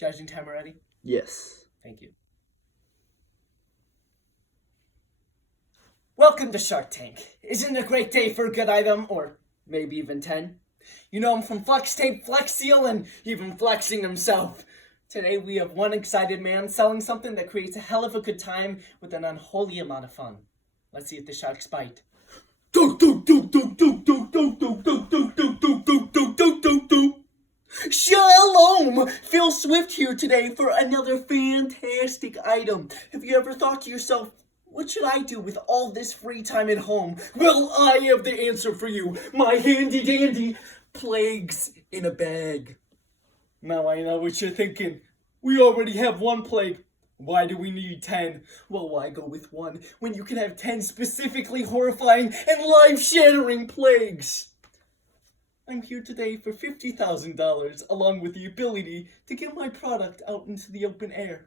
Charging timer ready? Yes. Thank you. Welcome to Shark Tank. Isn't it a great day for a good item, or maybe even 10? You know him from Flex Tape, Flex Seal, and even flexing himself. Today we have one excited man selling something that creates a hell of a good time with an unholy amount of fun. Let's see if the sharks bite. Shalom! Phil Swift here today for another fantastic item. Have you ever thought to yourself, what should I do with all this free time at home? Well, I have the answer for you. My handy dandy plagues in a bag. Now I know what you're thinking. We already have one plague. Why do we need 10? Well, why go with one when you can have 10 specifically horrifying and life-shattering plagues? I'm here today for $50,000, along with the ability to get my product out into the open air.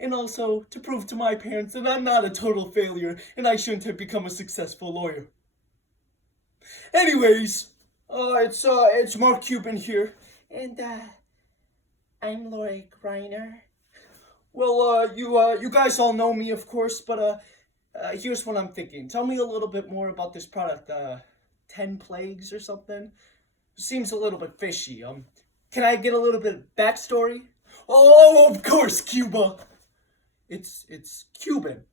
And also to prove to my parents that I'm not a total failure and I shouldn't have become a successful lawyer. Anyways, it's Mark Cuban here. And, I'm Lori Greiner. Well, you guys all know me, of course, but, here's what I'm thinking. Tell me a little bit more about this product, 10 plagues or something? Seems a little bit fishy. Can I get a little bit of backstory? Oh, of course, Cuba. It's Cuban.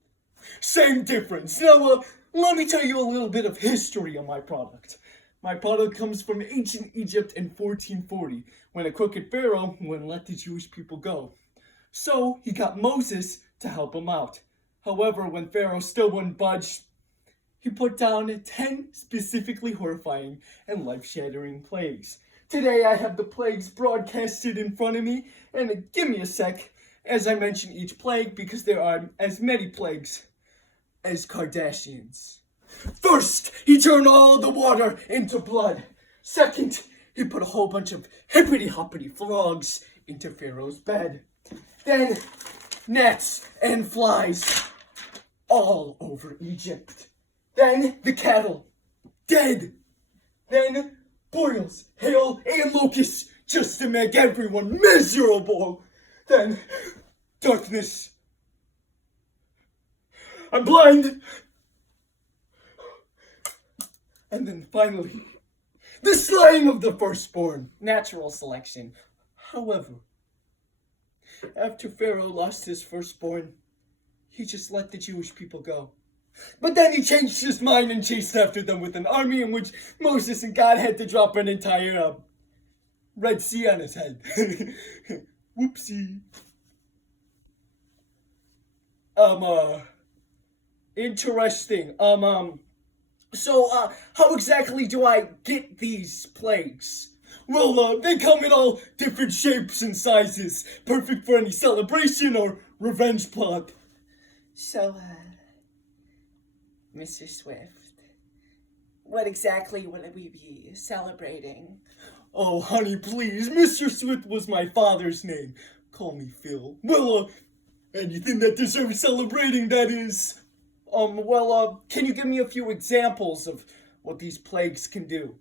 Same difference. Now, let me tell you a little bit of history on my product. My product comes from ancient Egypt in 1440, when a crooked pharaoh wouldn't let the Jewish people go. So, he got Moses to help him out. However, when Pharaoh still wouldn't budge, he put down 10 specifically horrifying and life-shattering plagues. Today I have the plagues broadcasted in front of me, and give me a sec as I mention each plague because there are as many plagues as Kardashians. First, he turned all the water into blood. Second, he put a whole bunch of hippity-hoppity frogs into Pharaoh's bed. Then, gnats and flies all over Egypt. Then the cattle, dead. Then boils, hail, and locusts, just to make everyone miserable. Then darkness. I'm blind. And then finally, the slaying of the firstborn. Natural selection. However, after Pharaoh lost his firstborn, he just let the Jewish people go. But then he changed his mind and chased after them with an army in which Moses and God had to drop an entire Red Sea on his head. Whoopsie. Interesting. So, how exactly do I get these plagues? Well, they come in all different shapes and sizes, perfect for any celebration or revenge plot. So, Mr. Swift, what exactly would we be celebrating? Oh, honey, please. Mr. Swift was my father's name. Call me Phil. Well, anything that deserves celebrating, that is. Can you give me a few examples of what these plagues can do?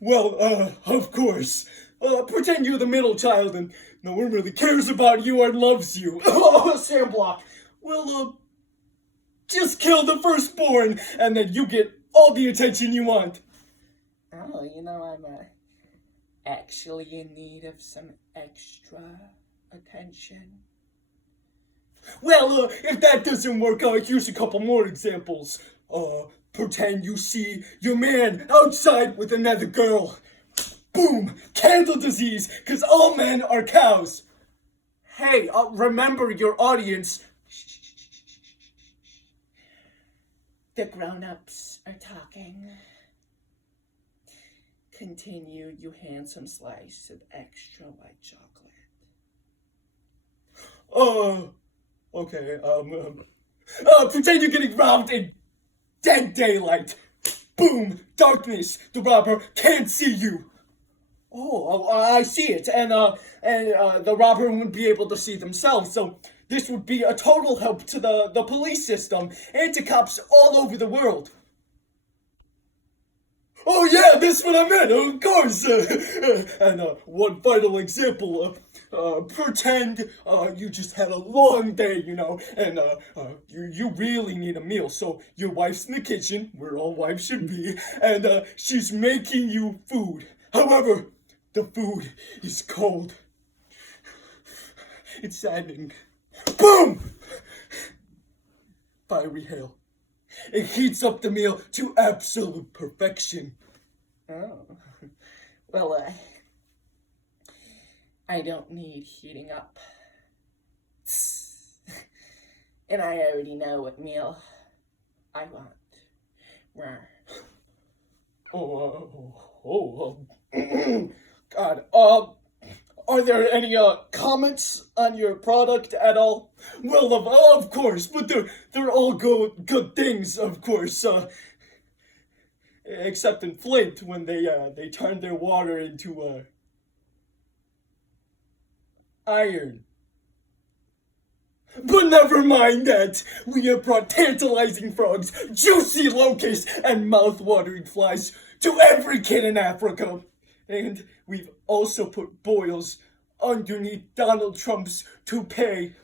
Well, of course. Pretend you're the middle child and no one really cares about you or loves you. Oh, Sam Block. Well, just kill the firstborn, and then you get all the attention you want. Oh, I'm actually in need of some extra attention. Well, if that doesn't work out, here's a couple more examples. Pretend you see your man outside with another girl. Boom! Candle disease, because all men are cows. Hey, remember your audience. The grown-ups are talking. Continue, you handsome slice of extra white chocolate. Okay, pretend you're getting robbed in dead daylight. Boom! Darkness. The robber can't see you. Oh, I see it. And the robber wouldn't be able to see themselves, so this would be a total help to the police system and to cops all over the world. Oh yeah, that's what I meant, of course. And one final example. Pretend you just had a long day, and you really need a meal. So your wife's in the kitchen, where all wives should be, and she's making you food. However, the food is cold. It's saddening. Boom! Fiery hail. It heats up the meal to absolute perfection. Oh. Well, I don't need heating up. And I already know what meal I want. Rawr. God, are there any comments on your product at all? Well, of course, but they're all good things, of course. Except in Flint when they turn their water into iron. But never mind that. We have brought tantalizing frogs, juicy locusts, and mouth-watering flies to every kid in Africa. And we've also put boils underneath Donald Trump's toupee.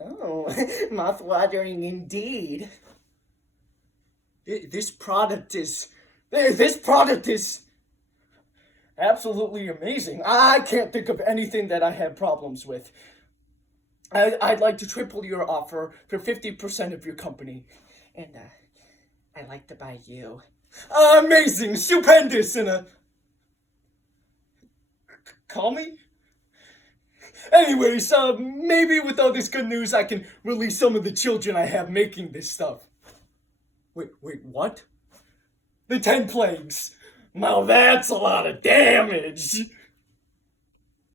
Oh, mouth-watering indeed. This product is absolutely amazing. I can't think of anything that I have problems with. I'd like to triple your offer for 50% of your company. And I'd like to buy you. Amazing, stupendous, and call me? Anyways, maybe with all this good news I can release some of the children I have making this stuff. Wait, what? The 10 plagues. Now that's a lot of damage.